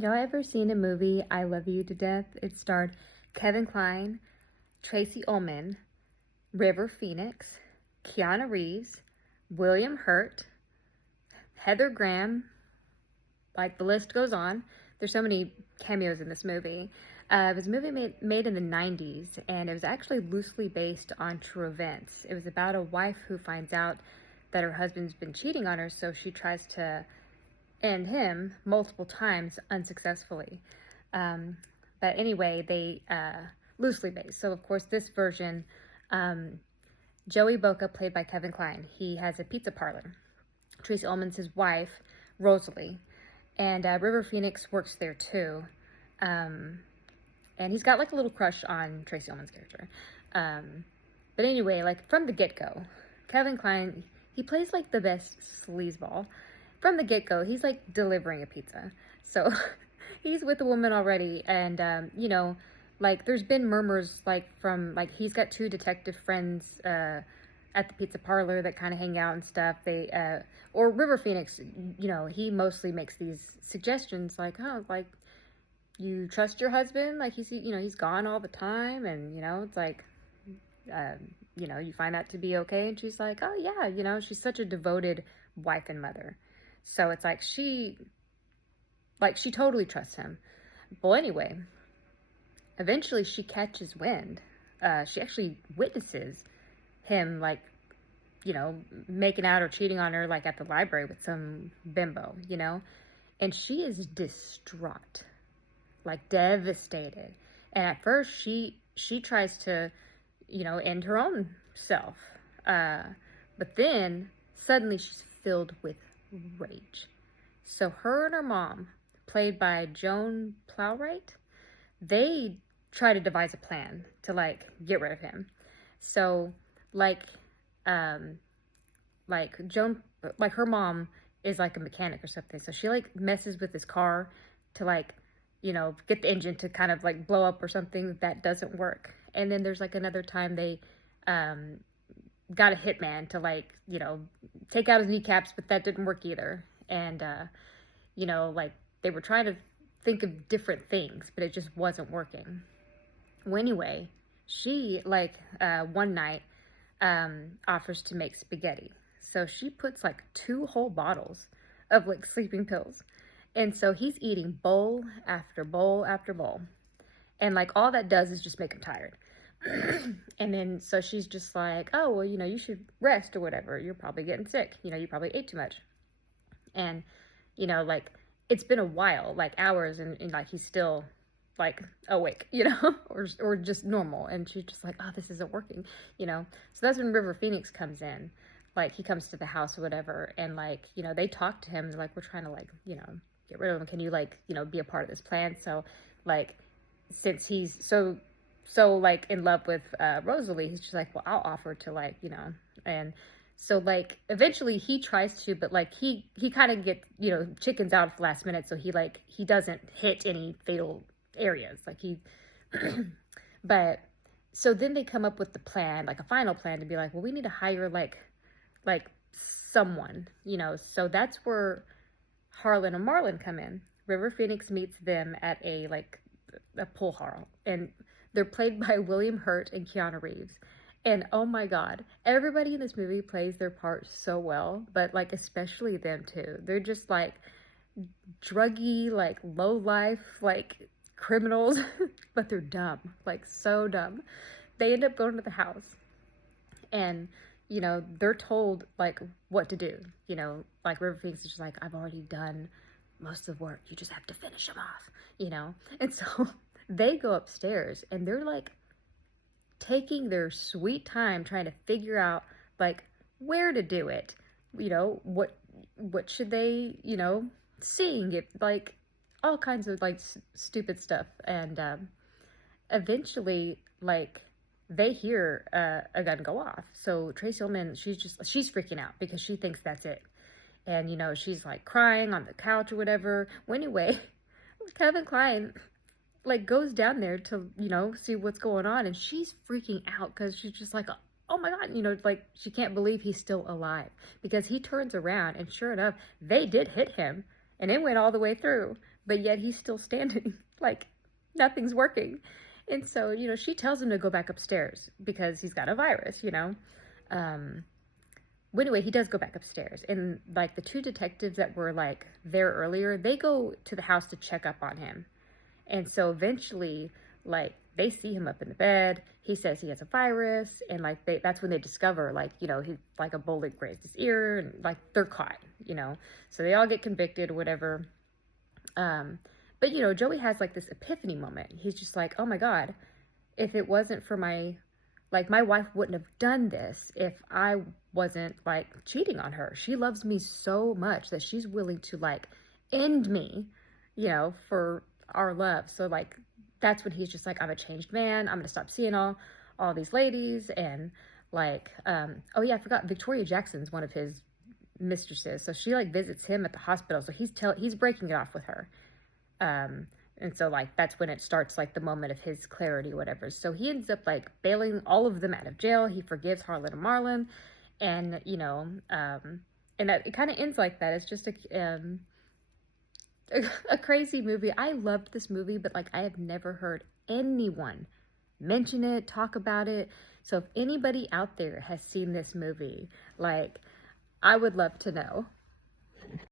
Y'all ever seen a movie, I Love You to Death? It starred Kevin Kline, Tracy Ullman, River Phoenix, Keanu Reeves, William Hurt, Heather Graham, like the list goes on. There's so many cameos in this movie. It was a movie made in the 90s, and it was actually loosely based on true events. It was about a wife who finds out that her husband's been cheating on her, so she tries to end him multiple times unsuccessfully. Um, but anyway, they loosely based. So of course, this version, Joey Boca, played by Kevin Kline, he has a pizza parlor. Tracy Ullman's his wife, Rosalie, and River Phoenix works there too. And he's got like a little crush on Tracy Ullman's character. But anyway, like from the get-go, Kevin Kline, he plays like the best sleazeball. From the get-go, he's like delivering a pizza. So he's with a woman already, and you know, like there's been murmurs like from like he's got two detective friends at the pizza parlor that kind of hang out and stuff. They or River Phoenix, you know, he mostly makes these suggestions like, oh, like you trust your husband, like he's gone all the time, and you know it's like you know, you find that to be okay. And she's like, oh yeah, you know, she's such a devoted wife and mother, so it's like she totally trusts him. Well, anyway, eventually she catches wind. She actually witnesses him, like, you know, making out or cheating on her, like at the library with some bimbo, you know, and she is distraught, like devastated. And at first she tries to, you know, end her own self. But then suddenly she's filled with rage. So her and her mom, played by Joan Plowright, they try to devise a plan to like get rid of him. So like Joan, like her mom is like a mechanic or something, so she like messes with his car to like, you know, get the engine to kind of like blow up or something. That doesn't work. And then there's like another time they got a hitman to like, you know, take out his kneecaps, but that didn't work either. And you know, like they were trying to think of different things, but it just wasn't working. Well, anyway, she like one night offers to make spaghetti. So she puts like 2 whole bottles of like sleeping pills. And so he's eating bowl after bowl after bowl. And like all that does is just make him tired. And then so she's just like, oh, well, you know, you should rest or whatever. You're probably getting sick. You know, you probably ate too much. And, you know, like it's been a while, like hours, and like he's still like awake, you know, or just normal. And she's just like, oh, this isn't working, you know. So that's when River Phoenix comes in. Like he comes to the house or whatever, and like, you know, they talk to him. They're like, we're trying to like, you know, get rid of him. Can you like, you know, be a part of this plan? So like, since he's so like in love with Rosalie, he's just like, well, I'll offer to like, you know. And so like eventually he tries to, but like he kind of gets, you know, chickens out at the last minute. So he doesn't hit any fatal areas, like he but so then they come up with the plan, like a final plan, to be like, well, we need to hire like someone, you know. So that's where Harlan and Marlon come in. River Phoenix meets them at a pool hall, and they're played by William Hurt and Keanu Reeves. And oh my god, everybody in this movie plays their part so well, but like especially them too. They're just like druggy, like low life, like criminals, but they're dumb, like so dumb. They end up going to the house, and you know, they're told like what to do. You know, like River Phoenix is just like, I've already done most of the work, you just have to finish them off, you know. And so they go upstairs and they're like taking their sweet time trying to figure out like where to do it, you know, what should they, you know, sing it, like all kinds of like stupid stuff. And eventually like they hear a gun go off. So Tracy Ullman, she's freaking out because she thinks that's it. And, you know, she's like crying on the couch or whatever. Well, anyway, Kevin Kline like goes down there to, you know, see what's going on. And she's freaking out because she's just like, oh my God, you know, like she can't believe he's still alive, because he turns around and sure enough, they did hit him and it went all the way through. but yet he's still standing. Like nothing's working. And so, she tells him to go back upstairs because he's got a virus, Um, well, anyway, he does go back upstairs. And like the two detectives that were like there earlier, they go to the house to check up on him. And so eventually, like, they see him up in the bed. He says he has a virus. And like, that's when they discover, like, he like a bullet grazed his ear, and like they're caught. So they all get convicted or whatever. But Joey has like this epiphany moment. He's just like, oh my God, if it wasn't for my wife wouldn't have done this if I wasn't like cheating on her. She loves me so much that she's willing to like end me, for our love. So like, that's when he's just like, I'm a changed man. I'm going to stop seeing all these ladies. And like, oh yeah, I forgot Victoria Jackson's one of his mistresses. So she like visits him at the hospital. So he's breaking it off with her. And so like, that's when it starts like the moment of his clarity, whatever. So he ends up like bailing all of them out of jail. He forgives Harlan and Marlon. And, and that it kind of ends like that. It's just a crazy movie. I loved this movie, but like, I have never heard anyone mention it, talk about it. So if anybody out there has seen this movie, like, I would love to know.